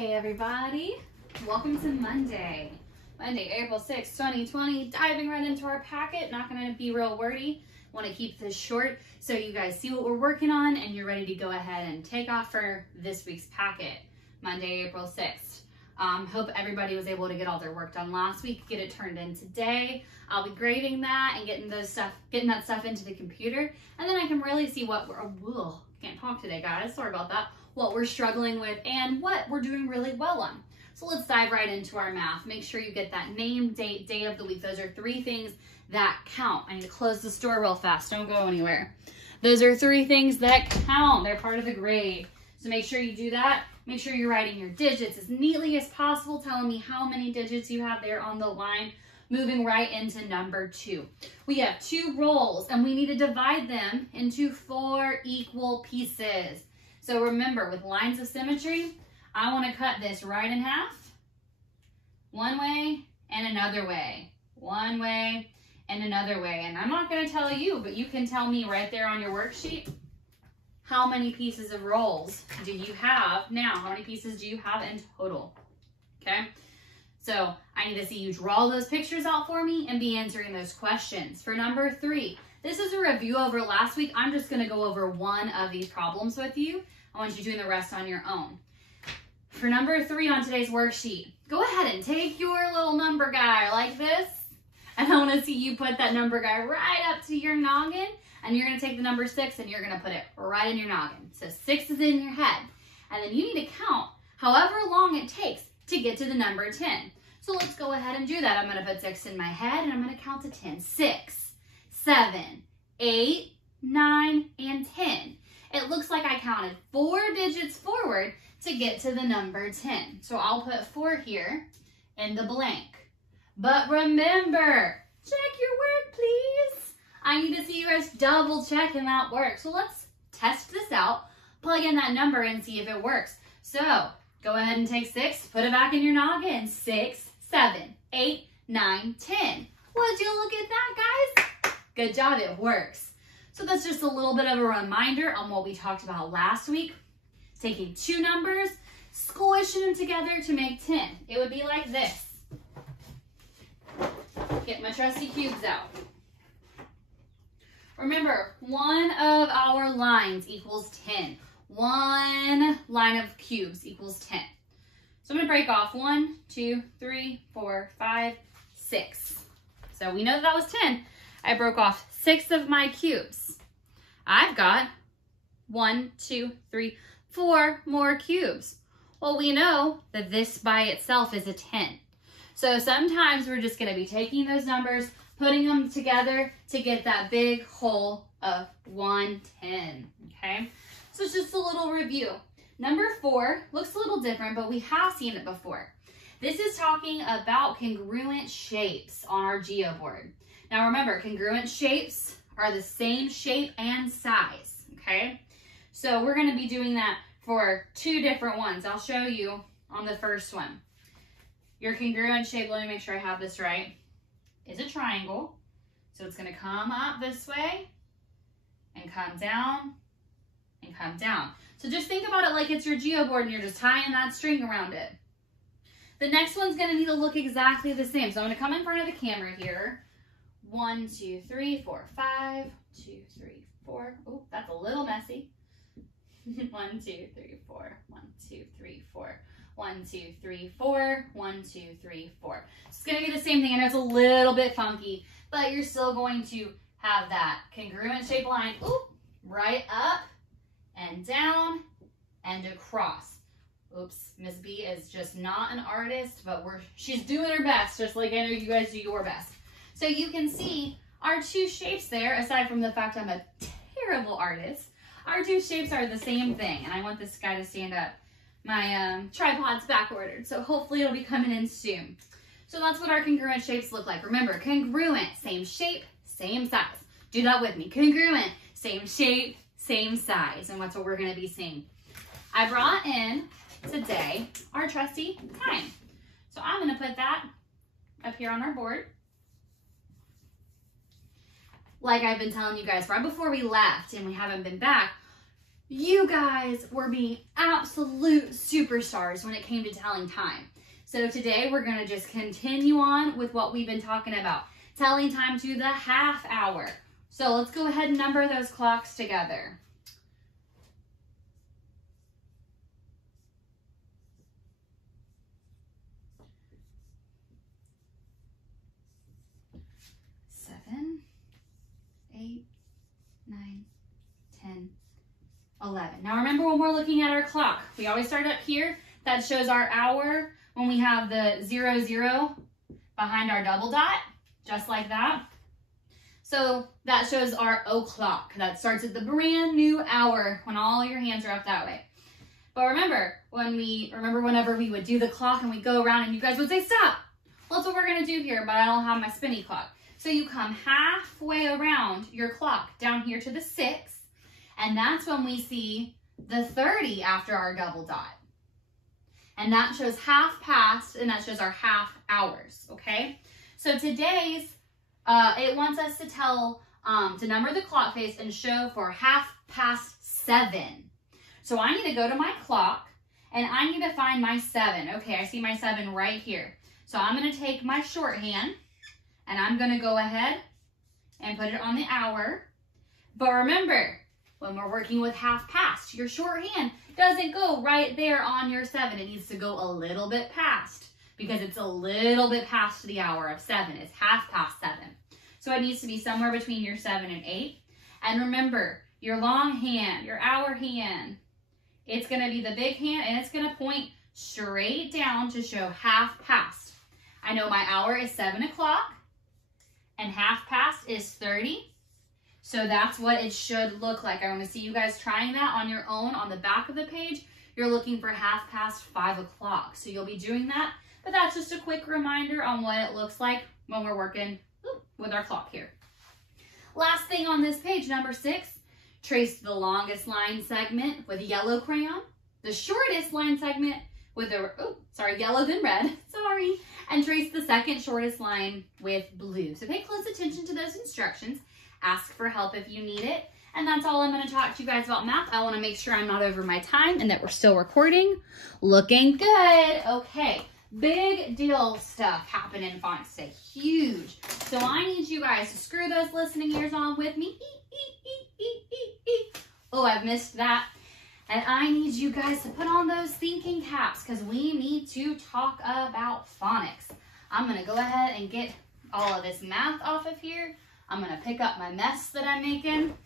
Hey everybody, welcome to Monday, April 6, 2020, diving right into our packet. Not gonna be real wordy, want to keep this short so you guys see what we're working on and you're ready to go ahead and take off for this week's packet, Monday, April 6th. Hope everybody was able to get all their work done last week, get it turned in today. I'll be grading that and getting that stuff into the computer, and then I can really see what can't talk today, guys, sorry about that, what we're struggling with and what we're doing really well on. So let's dive right into our math. Make sure you get that name, date, day of the week. Those are three things that count. I need to close the store real fast, don't go anywhere. Those are three things that count. They're part of the grade. So make sure you do that. Make sure you're writing your digits as neatly as possible, telling me how many digits you have there on the line. Moving right into number 2. We have 2 rolls and we need to divide them into 4 equal pieces. So remember, with lines of symmetry, I want to cut this right in half, one way and another way, one way and another way. And I'm not going to tell you, but you can tell me right there on your worksheet, how many pieces of rolls do you have now? How many pieces do you have in total? Okay. So I need to see you draw those pictures out for me and be answering those questions. For number 3, this is a review over last week. I'm just going to go over one of these problems with you. I want you doing the rest on your own. For number 3 on today's worksheet, go ahead and take your little number guy like this. And I want to see you put that number guy right up to your noggin. And you're going to take the number 6 and you're going to put it right in your noggin. So 6 is in your head. And then you need to count however long it takes to get to the number 10. So let's go ahead and do that. I'm going to put 6 in my head and I'm going to count to 10. 6, 7, 8, 9, and 10. It looks like I counted 4 digits forward to get to the number 10. So I'll put 4 here in the blank. But remember, check your work, please. I need to see you guys double checking that work. So let's test this out, plug in that number and see if it works. So go ahead and take 6, put it back in your noggin. 6, 7, 8, 9, 10. Would you look at that, guys? Good job, it works. So that's just a little bit of a reminder on what we talked about last week. Taking 2 numbers, squishing them together to make 10. It would be like this. Get my trusty cubes out. Remember, one of our lines equals 10. One line of cubes equals 10. So I'm going to break off 1, 2, 3, 4, 5, 6. So we know that was 10. I broke off 6 of my cubes. I've got 1, 2, 3, 4 more cubes. Well, we know that this by itself is a 10. So sometimes we're just going to be taking those numbers, putting them together to get that big whole of 110, okay? So it's just a little review. Number 4 looks a little different, but we have seen it before. This is talking about congruent shapes on our geoboard. Now remember, congruent shapes are the same shape and size, okay? So we're going to be doing that for 2 different ones. I'll show you on the first one. Your congruent shape, let me make sure I have this right, is a triangle. So it's going to come up this way and come down and come down. So just think about it like it's your geoboard and you're just tying that string around it. The next one's going to need to look exactly the same. So I'm going to come in front of the camera here. 1, 2, 3, 4, 5, 2, 3, 4. Oh, that's a little messy. 1, 2, 3, 4. 1, 2, 3, 4. 1, 2, 3, 4. 1, 2, 3, 4. It's going to be the same thing. I know it's a little bit funky, but you're still going to have that congruent shape line. Ooh, right up and down and across. Oops, Miss B is just not an artist, but she's doing her best, just like I know you guys do your best. So you can see our 2 shapes there, aside from the fact I'm a terrible artist, our 2 shapes are the same thing. And I want this guy to stand up. My tripod's back ordered, so hopefully it'll be coming in soon. So that's what our congruent shapes look like. Remember, congruent, same shape, same size. Do that with me. Congruent, same shape, same size. And that's what we're going to be seeing. I brought in today our trusty time. So I'm going to put that up here on our board. Like I've been telling you guys right before we left and we haven't been back, you guys were being absolute superstars when it came to telling time. So today we're gonna just continue on with what we've been talking about, telling time to the half hour. So let's go ahead and number those clocks together. Seven, 8, 9, 10, 11. Now remember, when we're looking at our clock, we always start up here. That shows our hour when we have the 00 behind our double dot, just like that. So that shows our o'clock. That starts at the brand new hour when all your hands are up that way. But remember, whenever we would do the clock and we go around and you guys would say, stop. Well, that's what we're gonna do here, but I don't have my spinny clock. So you come halfway around your clock down here to the 6, and that's when we see the 30 after our double dot. And that shows half past, and that shows our half hours, okay? So today's, it wants us to tell, to number the clock face and show for 7:30. So I need to go to my clock, and I need to find my 7. Okay, I see my 7 right here. So I'm gonna take my shorthand, and I'm gonna go ahead and put it on the hour. But remember, when we're working with half past, your shorthand doesn't go right there on your 7. It needs to go a little bit past because it's a little bit past the hour of 7. It's 7:30. So it needs to be somewhere between your 7 and 8. And remember, your long hand, your hour hand, it's gonna be the big hand and it's gonna point straight down to show half past. I know my hour is 7 o'clock. And half past is 30. So that's what it should look like. I want to see you guys trying that on your own on the back of the page. You're looking for 5:30 o'clock. So you'll be doing that. But that's just a quick reminder on what it looks like when we're working with our clock here. Last thing on this page, number 6, trace the longest line segment with yellow crayon, the shortest line segment with yellow then red, and trace the second shortest line with blue. So pay close attention to those instructions. Ask for help if you need it. And that's all I'm going to talk to you guys about math. I want to make sure I'm not over my time and that we're still recording. Looking good. Okay, big deal stuff happening in phonics today. Huge. So I need you guys to screw those listening ears on with me. Oh, I've missed that. And I need you guys to put on those thinking caps because we need to talk about phonics. I'm going to go ahead and get all of this math off of here. I'm going to pick up my mess that I'm making.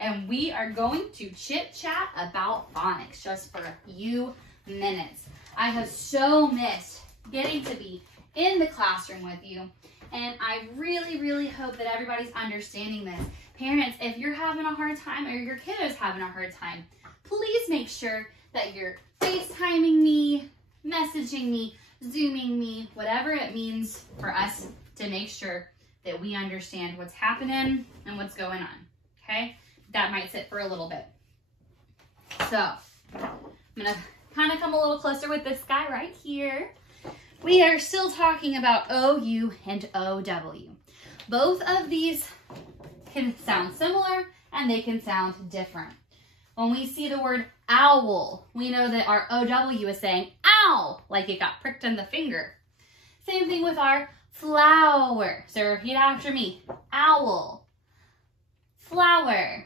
And we are going to chit chat about phonics just for a few minutes. I have so missed getting to be in the classroom with you. And I really, really hope that everybody's understanding this. Parents, if you're having a hard time or your kid is having a hard time, please make sure that you're FaceTiming me, messaging me, Zooming me, whatever it means for us to make sure that we understand what's happening and what's going on, okay? That might sit for a little bit. So I'm gonna kind of come a little closer with this guy right here. We are still talking about OU and OW. Both of these can sound similar and they can sound different. When we see the word owl, we know that our OW is saying ow, like it got pricked in the finger. Same thing with our flower. So repeat after me. Owl. Flower.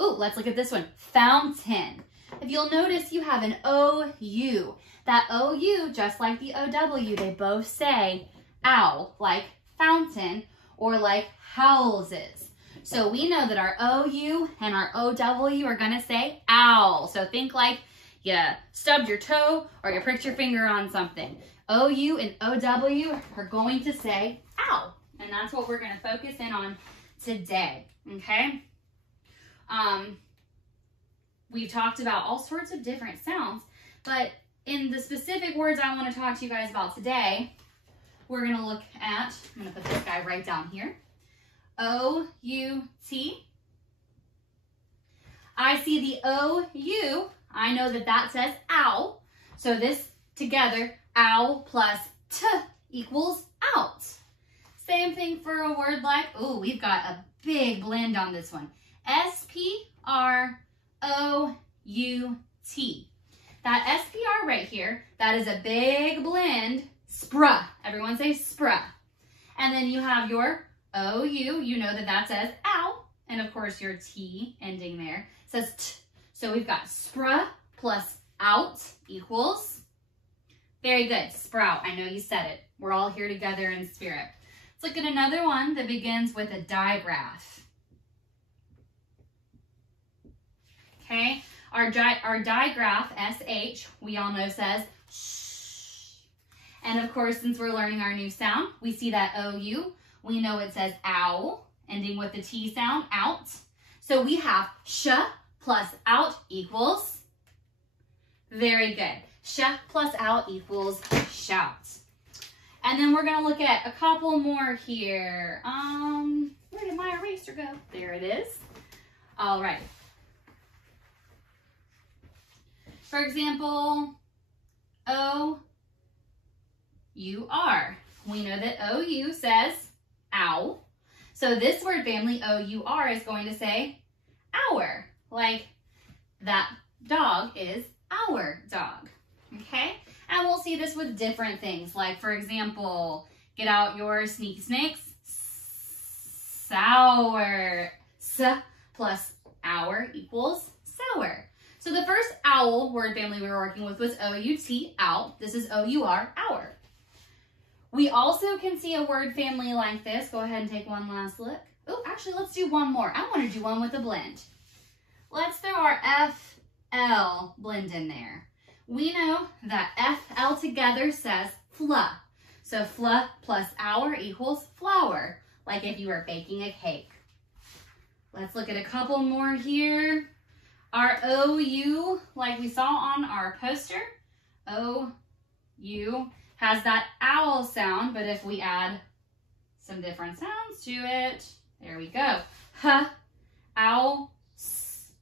Ooh, let's look at this one. Fountain. If you'll notice, you have an OU. That OU, just like the OW, they both say ow, like fountain or like houses. So we know that our OU and our OW are going to say owl. So think like you stubbed your toe or you pricked your finger on something. OU and OW are going to say ow. And that's what we're going to focus in on today. Okay? We've talked about all sorts of different sounds, but in the specific words I want to talk to you guys about today, we're going to look at, I'm going to put this guy right down here. O-U-T. I see the O-U. I know that that says ow. So this together, ow plus T equals out. Same thing for a word like, oh, we've got a big blend on this one. S-P-R-O-W. O-U-T. That SPR right here, that is a big blend, spruh. Everyone say spruh. And then you have your O-U, you know that that says ow. And of course your T ending there says t. So we've got spruh plus out equals, very good, sprout. I know you said it. We're all here together in spirit. Let's look at another one that begins with a digraph. Okay, our digraph, SH, we all know says shh. And of course, since we're learning our new sound, we see that OU. We know it says ow, ending with the T sound, out. So we have sh plus out equals, very good. Sh plus out equals shout. And then we're gonna look at a couple more here. Where did my eraser go? There it is. All right. For example, O-U-R. We know that O-U says ow. So this word family, O-U-R, is going to say our. Like that dog is our dog. Okay? And we'll see this with different things. Like, for example, get out your sneaky snakes. Sour. S plus our equals sour. So the first owl word family we were working with was O-U-T, owl. This is O-U-R, our. We also can see a word family like this. Go ahead and take one last look. Oh, actually, let's do one more. I want to do one with a blend. Let's throw our F-L blend in there. We know that F-L together says fla. So fla plus our equals flour, like if you were baking a cake. Let's look at a couple more here. Our O-U, like we saw on our poster, O-U has that owl sound, but if we add some different sounds to it, there we go. H, owl, s.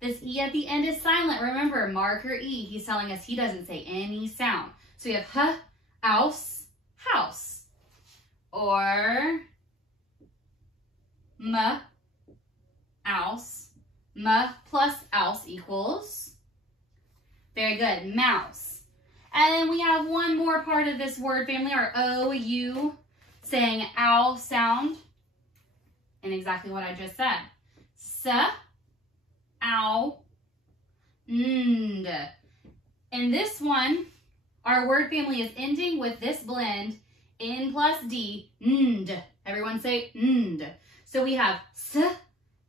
This E at the end is silent. Remember, marker E, he's telling us he doesn't say any sound. So we have h, ouse, house. Or m, ouse. M plus ouse equals, very good, mouse. And then we have one more part of this word family, our O-U, saying owl sound, and exactly what I just said. S, ow, nd. In this one, our word family is ending with this blend, N plus D, nd. Everyone say nd. So we have s,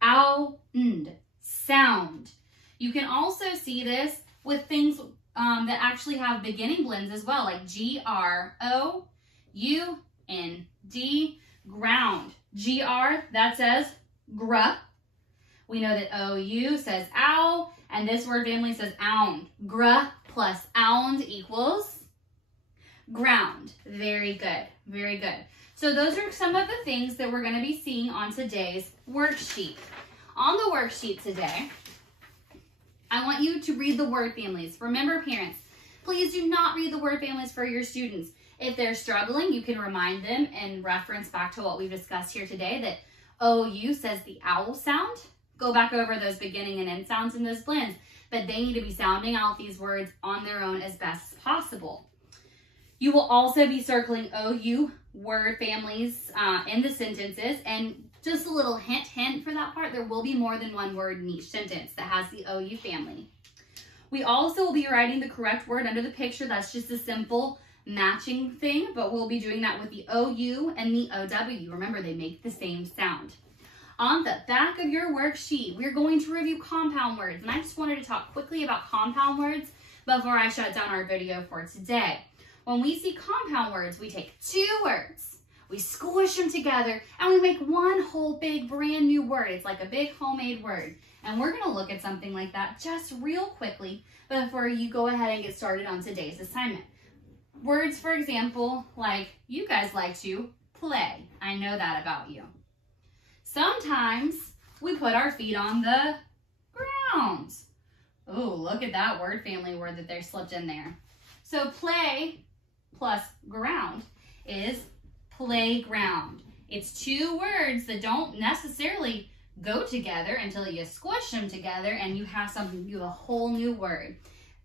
ow, nd. Sound. You can also see this with things that actually have beginning blends as well, like G-R-O-U-N-D, ground. G-R, that says gr. We know that O-U says ow, and this word family says ound. Gr plus ound equals ground. Very good, very good. So those are some of the things that we're going to be seeing on today's worksheet. On the worksheet today, I want you to read the word families. Remember, parents, please do not read the word families for your students. If they're struggling, you can remind them and reference back to what we've discussed here today, that O-U says the owl sound. Go back over those beginning and end sounds in those blends, but they need to be sounding out these words on their own as best as possible. You will also be circling O-U word families in the sentences, and just a little hint for that part, there will be more than one word in each sentence that has the O-U family. We also will be writing the correct word under the picture. That's just a simple matching thing, but we'll be doing that with the O-U and the O-W. Remember, they make the same sound. On the back of your worksheet, we're going to review compound words, and I just wanted to talk quickly about compound words before I shut down our video for today. When we see compound words, we take two words, we squish them together, and we make one whole big brand new word. It's like a big homemade word. And we're gonna look at something like that just real quickly before you go ahead and get started on today's assignment. Words, for example, like you guys like to play. I know that about you. Sometimes we put our feet on the ground. Oh, look at that word family word that they slipped in there. So play plus ground is playground. It's two words that don't necessarily go together until you squish them together and you have something, you have a whole new word.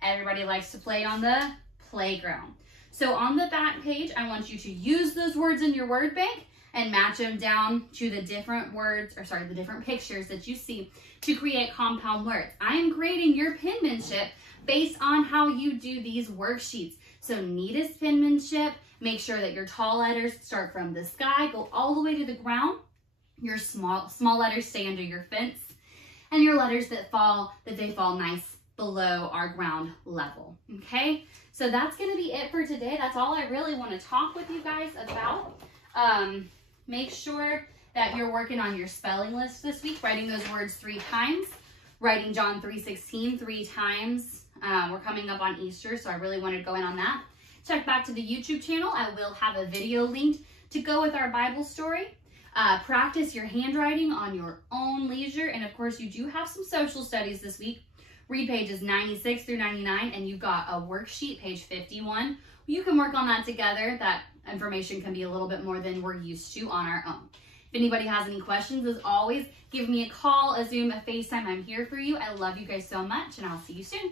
Everybody likes to play on the playground. So on the back page, I want you to use those words in your word bank and match them down to the different words, or sorry, the different pictures that you see to create compound words. I am grading your penmanship based on how you do these worksheets. So neatest penmanship, make sure that your tall letters start from the sky, go all the way to the ground. Your small letters stay under your fence, and your letters that they fall nice below our ground level. Okay, so that's going to be it for today. That's all I really want to talk with you guys about. Make sure that you're working on your spelling list this week, writing those words 3 times, writing John 3:16 3 times. We're coming up on Easter, so I really wanted to go in on that. Check back to the YouTube channel. I will have a video linked to go with our Bible story. Practice your handwriting on your own leisure. And of course, you do have some social studies this week. Read pages 96 through 99, and you've got a worksheet, page 51. You can work on that together. That information can be a little bit more than we're used to on our own. If anybody has any questions, as always, give me a call, a Zoom, a FaceTime. I'm here for you. I love you guys so much, and I'll see you soon.